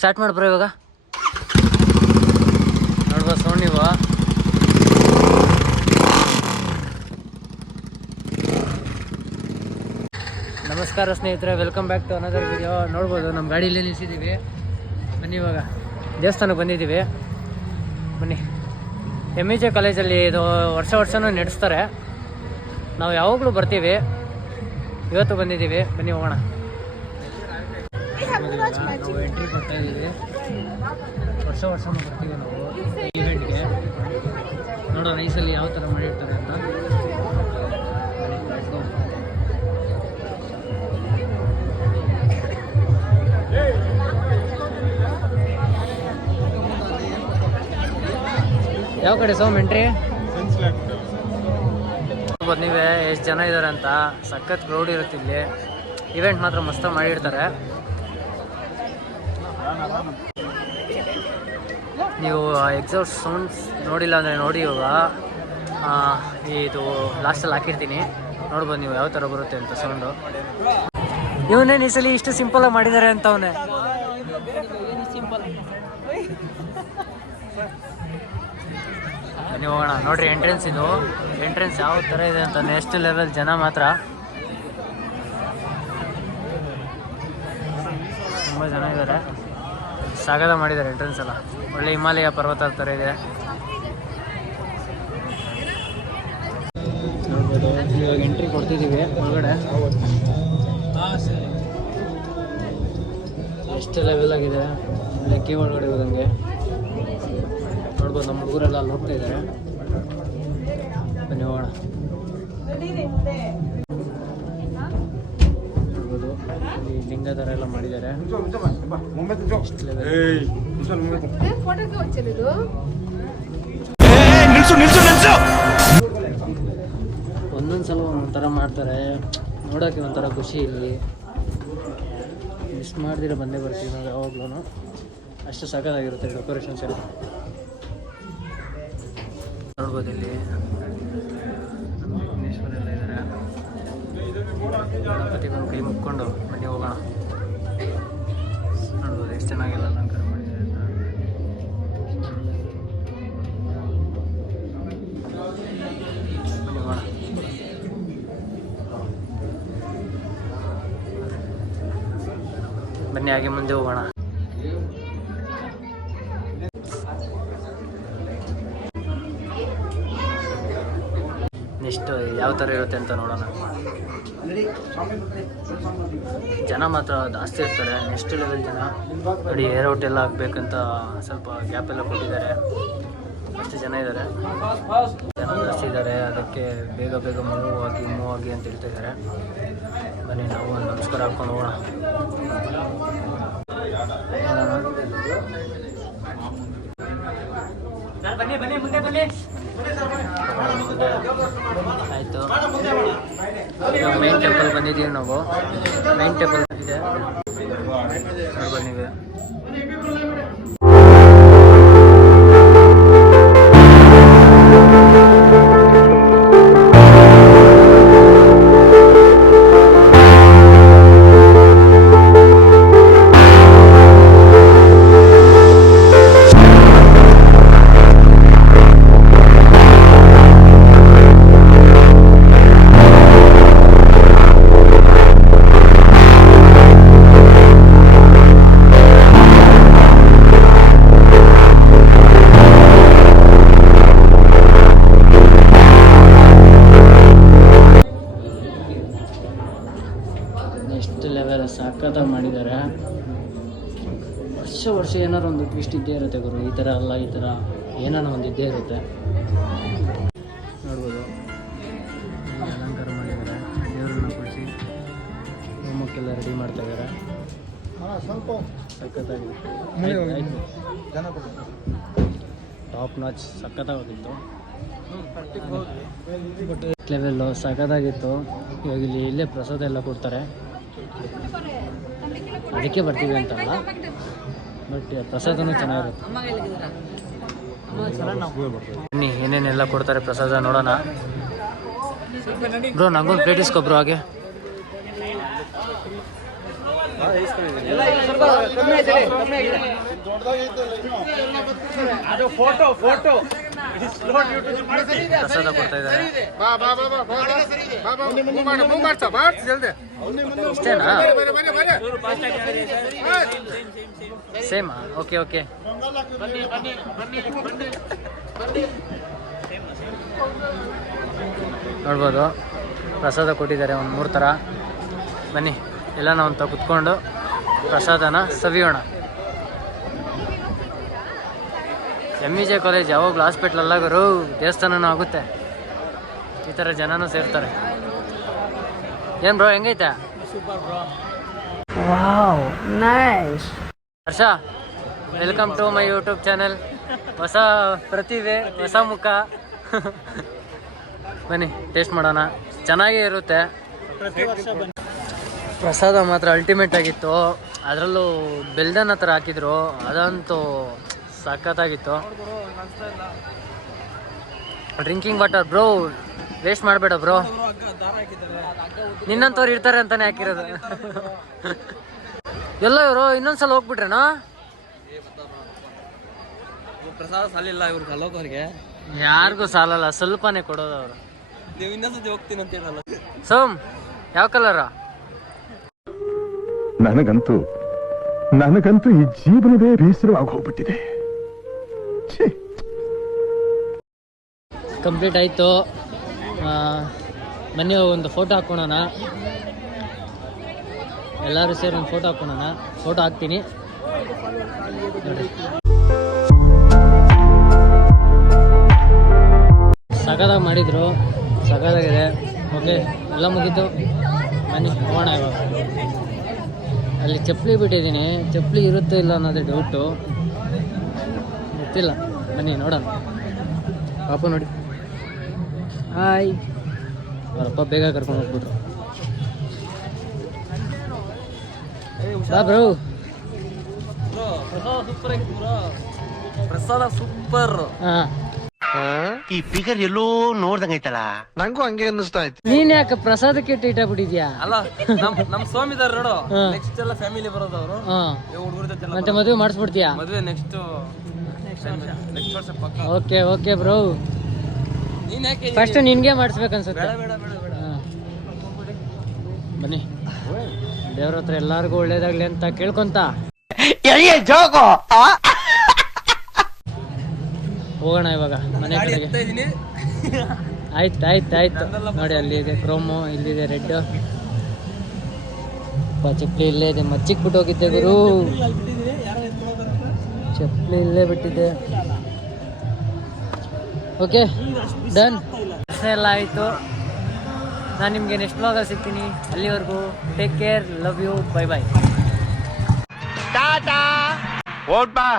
Start ಮಾಡ್ಬ್ರೋ ಇವಾಗ ನೋಡ್ಬೋ sound ನೀವು. ನಮಸ್ಕಾರ ಸ್ನೇಹಿತರೆ, welcome back to another video. ನೋಡ್ಬೋದು ನಮ್ಮ ಗಾಡಿಯಲ್ಲಿ ನಿಲ್ಸಿದ್ದೀವಿ. ಬನ್ನಿ, ಇವಾಗ ದೇವಸ್ಥಾನಕ್ಕೆ ಬಂದಿದ್ದೀವಿ. ಬನ್ನಿ, MEJ ಕಾಲೇಜಲ್ಲಿ ಇದು ವರ್ಷನೂ ನಡೆಸ್ತಾರೆ. ನಾವು ಯಾವಾಗಲೂ ಬರ್ತೀವಿ, ಇವತ್ತು ಬಂದಿದ್ದೀವಿ. ಬನ್ನಿ ಹೋಗೋಣ. ನಾವು ಎಂಟ್ರಿ ಕೊಡ್ತಾ ಇದ್ದೀವಿ. ವರ್ಷನೂ ಬರ್ತೀವಿ ನಾವು ಈವೆಂಟ್ಗೆ. ನೋಡೋಣ ಈ ಸಲ ಯಾವ ಥರ ಮಾಡಿರ್ತಾರೆ ಅಂತ. ಯಾವ ಕಡೆ ಸೋಮ್ ಎಂಟ್ರಿ? ನೋಡ್ಬೋದು ನೀವೇ ಎಷ್ಟು ಜನ ಇದ್ದಾರೆ ಅಂತ. ಸಖತ್ ಕ್ರೌಡ್ ಇರುತ್ತೆ ಇಲ್ಲಿ. ಇವೆಂಟ್ ಮಾತ್ರ ಮಸ್ತಾಗಿ ಮಾಡಿರ್ತಾರೆ. ನೀವು ಎಕ್ಸಾಸ್ಟ್ ಸೌಂಡ್ಸ್ ನೋಡಿಲ್ಲ ಅಂದರೆ ನೋಡಿ. ಇವಾಗ ಇದು ಲಾಸ್ಟಲ್ಲಿ ಹಾಕಿರ್ತೀನಿ, ನೋಡ್ಬೋದು ನೀವು ಯಾವ ಥರ ಬರುತ್ತೆ ಅಂತ ಸೌಂಡು. ಇವನೇನು ಈ ಸಲ ಇಷ್ಟು ಸಿಂಪಲಾಗಿ ಮಾಡಿದ್ದಾರೆ ಅಂತ ಅವನೇ. ನೀವು ಹೋಗೋಣ ನೋಡ್ರಿ. ಎಂಟ್ರೆನ್ಸ್ ಇದು ಎಂಟ್ರೆನ್ಸ್ ಯಾವ ಥರ ಇದೆ ಅಂತ. ನೆಕ್ಸ್ಟ್ ಲೆವೆಲ್ ಜನ ಮಾತ್ರ ತುಂಬ ಜನ ಇದ್ದಾರೆ. ಸಾಗದ ಮಾಡಿದ್ದಾರೆ ಎಂಟ್ರೆನ್ಸ್ ಎಲ್ಲ. ಒಳ್ಳೆ ಹಿಮಾಲಯ ಪರ್ವತ ಥರ ಇದೆ. ನೋಡ್ಬೋದು ಇವಾಗ ಎಂಟ್ರಿ ಕೊಡ್ತಿದ್ದೀವಿ ಒಳಗಡೆ. ಎಷ್ಟು ಲೆವೆಲ್ ಆಗಿದೆ, ಒಳ್ಳೆ ಕೀ ಒಳಗಡೆ ಹೋದಂಗೆ. ನೋಡ್ಬೋದು ನಮ್ಮ ಹುಡುಗರೆಲ್ಲ ಅಲ್ಲಿ ಹೋಗ್ತಾ ಇದ್ದಾರೆ. ಬನ್ನಿ ಹೋಗೋಣ. ನೋಡ್ಬೋದು ಇಲ್ಲಿ ಲಿಂಗ ಥರ ಎಲ್ಲ ಮಾಡಿದ್ದಾರೆ. ಒಂದೊಂದ್ಸಲ ಒಂಥರ ಮಾಡ್ತಾರೆ, ನೋಡೋಕ್ಕೆ ಒಂಥರ ಖುಷಿ. ಇಲ್ಲಿ ಮಿಸ್ ಮಾಡ್ದಿರ ಬಂದೇ ಬರ್ತೀವಿ ನಾವು ಯಾವಾಗ್ಲೂ. ಅಷ್ಟು ಸಖತ್ತಾಗಿರುತ್ತೆ ಡೆಕೋರೇಷನ್ಸ್ ಎಲ್ಲ. ನೋಡ್ಬೋದು ಇಲ್ಲಿ ವಿಘ್ನೇಶ್ವರ ಎಲ್ಲ ಇದ್ದಾರೆ. ಗಣಪತಿಗೊಂದು ಕೈ ಮುಕ್ಕೊಂಡು ಬನ್ನಿ ಹೋಗೋಣ. ನೋಡ್ಬೋದು ಎಷ್ಟು ಚೆನ್ನಾಗೆಲ್ಲ ಅಲಂಕಾರ ಮಾಡಿದ್ದಾರೆ ಅಂತ. ಬನ್ನಿ ಹೋಗೋಣ. ಬನ್ನಿ ಹಾಗೆ ಮುಂದೆ ಹೋಗೋಣ. ನೆಕ್ಸ್ಟ್ ಯಾವ ಥರ ಇರುತ್ತೆ ಅಂತ ನೋಡೋಣ. ಜನ ಮಾತ್ರ ಜಾಸ್ತಿ ಇರ್ತಾರೆ. ನೆಕ್ಸ್ಟ್ ಲೆವೆಲ್ ಜನ ನೋಡಿ. ಏರ್ಔಟ್ ಎಲ್ಲ ಆಗಬೇಕಂತ ಸ್ವಲ್ಪ ಗ್ಯಾಪ್ ಎಲ್ಲ ಕೊಟ್ಟಿದ್ದಾರೆ. ಅಷ್ಟು ಜನ ಇದ್ದಾರೆ, ಜನ ಜಾಸ್ತಿ ಇದ್ದಾರೆ. ಅದಕ್ಕೆ ಬೇಗ ಬೇಗ ಮೂವ್ ಆಗಿ ಅಂತ ಹೇಳ್ತಾ ಇದ್ದಾರೆ. ಬನ್ನಿ ನಾವು ಒಂದು ನಮಸ್ಕಾರ ಹಾಕ್ಕೊಂಡು ಹೋಗೋಣ. ಬನ್ನಿ ಮುಂದೆ ಬನ್ನಿ. ಆಯಿತು, ಮೈನ್ ಟೆಂಪಲ್ ಬಂದಿದ್ದೀವಿ ನಾವು. ಮೈನ್ ಟೆಂಪಲ್ ಇದೆ, ನೋಡ್ಬೋದು ನೀವೇ. ನೆಕ್ಸ್ಟ್ ಲೆವೆಲ್ ಸಖತ್ತಾಗಿ ಮಾಡಿದ್ದಾರೆ. ವರ್ಷ ಏನಾರು ಒಂದು ಟ್ವಿಸ್ಟ್ ಇದ್ದೇ ಇರುತ್ತೆ ಗುರು. ಈ ಥರ ಅಲ್ಲ, ಈ ಥರ ಏನಾರ ಒಂದು ಇದ್ದೇ ಇರುತ್ತೆ. ನೋಡ್ಬೋದು ಅಲಂಕಾರ ಮಾಡಿದ್ದಾರೆ. ದೇವರನ್ನ ಕುಳಿಸಿ ಹೋಮಕ್ಕೆಲ್ಲ ರೆಡಿ ಮಾಡ್ತಾ ಇದ್ದಾರೆ. ಸಖತ್ತಾಗಿ ಟಾಪ್ ನಾಚ್ ಸಖತ್ತಾಗಿತ್ತು. ಲೆವೆಲ್ಲು ಸಖತ್ತಾಗಿತ್ತು. ಇವಾಗ ಇಲ್ಲೇ ಪ್ರಸಾದ ಎಲ್ಲ ಕೊಡ್ತಾರೆ. ಅದಕ್ಕೆ ಬರ್ತೀವಿ ಅಂತಲ್ಲ, ಬಟ್ ಪ್ರಸಾದನೂ ಚೆನ್ನಾಗಿರುತ್ತೆ. ಬನ್ನಿ ಏನೇನೆಲ್ಲ ಕೊಡ್ತಾರೆ ಪ್ರಸಾದ ನೋಡೋಣ. ಬ್ರೋ ನಂಗೊಂದು ಪ್ಲೇಟ್ ಇಸ್ಕೊಬ್ರು ಹಾಗೆ. ಪ್ರಸಾದ ಕೊಡ್ತಾ ಇದ್ದಾರೆ. ಇಷ್ಟೇನಾ? ಸೇಮಾ? Okay okay. ನೋಡ್ಬೋದು ಪ್ರಸಾದ ಕೊಟ್ಟಿದ್ದಾರೆ ಒಂದು 3 ಥರ. ಬನ್ನಿ ಎಲ್ಲ ನಾವು ಅಂತ ಕುತ್ಕೊಂಡು ಪ್ರಸಾದನ ಸವಿಯೋಣ. MVJ ಕಾಲೇಜ್ ಯಾವಾಗಲೂ ಹಾಸ್ಪಿಟ್ಲ್ ಅಲ್ಲಾಗರು ದೇವಸ್ಥಾನನೂ ಆಗುತ್ತೆ. ಈ ಥರ ಜನನೂ ಸೇರ್ತಾರೆ. ಏನು ಬ್ರೋ ಹೆಂಗೈತೆ? Super bro. Wow nice. Harsha, welcome to my YouTube channel. ಹೊಸ ಪ್ರತಿಭೆ, ಹೊಸ ಮುಖ. ಬನ್ನಿ ಟೇಸ್ಟ್ ಮಾಡೋಣ, ಚೆನ್ನಾಗೇ ಇರುತ್ತೆ. ಪ್ರಸಾದ ಮಾತ್ರ ಅಲ್ಟಿಮೇಟ್ ಆಗಿತ್ತು. ಅದರಲ್ಲೂ ಬೆಲ್ದನ್ನ ಥರ ಹಾಕಿದ್ರು, ಅದಂತೂ ಸಖತ್ತಾಗಿತ್ತು. ಡ್ರಿಂಕಿಂಗ್ ವಾಟರ್ ಬ್ರೋ, ವೇಸ್ಟ್ ಮಾಡಬೇಡ ಬ್ರೋ. ನಿನ್ನಂತವ್ರು ಇರ್ತಾರೆ ಅಂತಾನೆ ಹಾಕಿರೋದು. ಎಲ್ಲ ಇವರು ಇನ್ನೊಂದ್ಸಲ ಹೋಗ್ಬಿಟ್ರೇನಾ? ಪ್ರಸಾದ ಸಾಲಿಲ್ಲ ಇವ್ರಿಗೆ ಅಲ್ಲೋಕವ್ರಿಗೆ. ಯಾರಿಗೂ ಸಾಲಲ್ಲ, ಸ್ವಲ್ಪನೇ ಕೊಡೋದು ಅವರು. ನೀವು ಇನ್ನೊಂದ್ಸತಿ ಹೋಗ್ತೀನಿ ಅಂತ ಹೇಳಲ್ಲ. ಸೋಮ್, ಯಾವ ಕಲರ? ನನಗಂತೂ ಈ ಜೀವನವೇ ಬೇಸರವಾಗಿ ಹೋಗ್ಬಿಟ್ಟಿದೆ. ಕಂಪ್ಲೀಟ್ ಆಯಿತು. ಬನ್ನಿ ಒಂದು ಫೋಟೋ ಹಾಕ್ಕೊಳೋಣ. ಎಲ್ಲರೂ ಸೇರಿ ಒಂದು ಫೋಟೋ ಹಾಕ್ಕೊಳೋಣ. ಫೋಟೋ ಹಾಕ್ತೀನಿ ನೋಡಿ. ಸಗದಾಗಿ ಮಾಡಿದರು, ಸಗದಾಗಿದೆ. ಓಕೆ, ಎಲ್ಲ ಮುಗೀತು. ಬನ್ನಿ ಹೋಗೋಣ ಇವಾಗ. ಅಲ್ಲಿ ಚಪ್ಪಲಿ ಬಿಟ್ಟಿದ್ದೀನಿ, ಚಪ್ಪಲಿ ಇರುತ್ತೋ ಇಲ್ಲ ಅನ್ನೋದೇ ಡೌಟು, ಗೊತ್ತಿಲ್ಲ. ಬನ್ನಿ ನೋಡೋಣ. ಪಾಪು ನೋಡಿ, ಹಾಯ್. ಅವರಪ್ಪ ಬೇಗ ಕರ್ಕೊಂಡು ಹೋಗ್ಬಿಟ್ರು. ಬಾ ಬ್ರೋ. ಪ್ರಸಾದ ಸೂಪರ್. ಈ ಫಿಗರ್ ಎಲ್ಲೋ ನೋಡ್ದಂಗೈತಲ್ಲ. ನಂಗೂ ಹಂಗೆ ಅನ್ನಿಸ್ತಾ ಇತ್ತು. ನೀನ್ ಯಾಕೆ ಪ್ರಸಾದಕ್ಕೆ ಟೀಟ ಬಿಟ್ಟಿದ್ಯಾ? ಅಲ್ಲ, ನಮ್ ಸ್ವಾಮಿ ಇದಾರೆ ನೋಡು. ನೆಕ್ಸ್ಟ್ ಎಲ್ಲ ಫ್ಯಾಮಿಲಿ ಬರೋದು ಅವರು. ಹುಡುಗರ ಜೊತೆ ಮತ್ತೆ ಮದುವೆ ಮಾಡಿಸ್ಬಿಡ್ತೀಯಾ? ಮದುವೆ ನೆಕ್ಸ್ಟ್ ವರ್ಷ ಪಕ್ಕ. Okay okay bro. ನೀನ್ ಯಾಕೆ ಫಸ್ಟ್ ನಿನ್ಗೆ ಮಾಡಿಸ್ಬೇಕನ್ಸುತ್ತೆ. ಬೇಡ ಬೇಡ ಬೇಡ ಬೇಡ. ಬನ್ನಿ, ದೇವ್ರ ಹತ್ರ ಎಲ್ಲಾರ್ಗು ಒಳ್ಳೇದಾಗ್ಲಿ ಅಂತ ಕೇಳ್ಕೊಂತ ಹೋಗೋಣ ಇವಾಗ ಮನೆ ಕಡೆಗೆ. ಆಯ್ತು ಆಯ್ತು ಆಯ್ತು. ನೋಡಿ, ಅಲ್ಲಿದೆ ಕ್ರೋಮು, ಇಲ್ಲಿದೆ ರೆಡ್. ಚಪ್ಪಲಿ ಇಲ್ಲೇ ಇದೆ. ಮಚ್ಚಿಗೆ ಬಿಟ್ಟು ಹೋಗಿದ್ದೆ ಗುರು, ಚಪ್ಪಲಿ ಇಲ್ಲೇ ಬಿಟ್ಟಿದ್ದೆ. Okay done. ಪ್ರಶ್ನೆ ಎಲ್ಲ ಆಯಿತು. ನಾನು ನಿಮಗೆ ನೆಕ್ಸ್ಟ್ ವ್ಲಾಗಲ್ಲಿ ಸಿಗ್ತೀನಿ. ಅಲ್ಲಿವರೆಗೂ take care, love you, bye bye. ಟಾಟಾ. ಓಟ್ ಬಾ.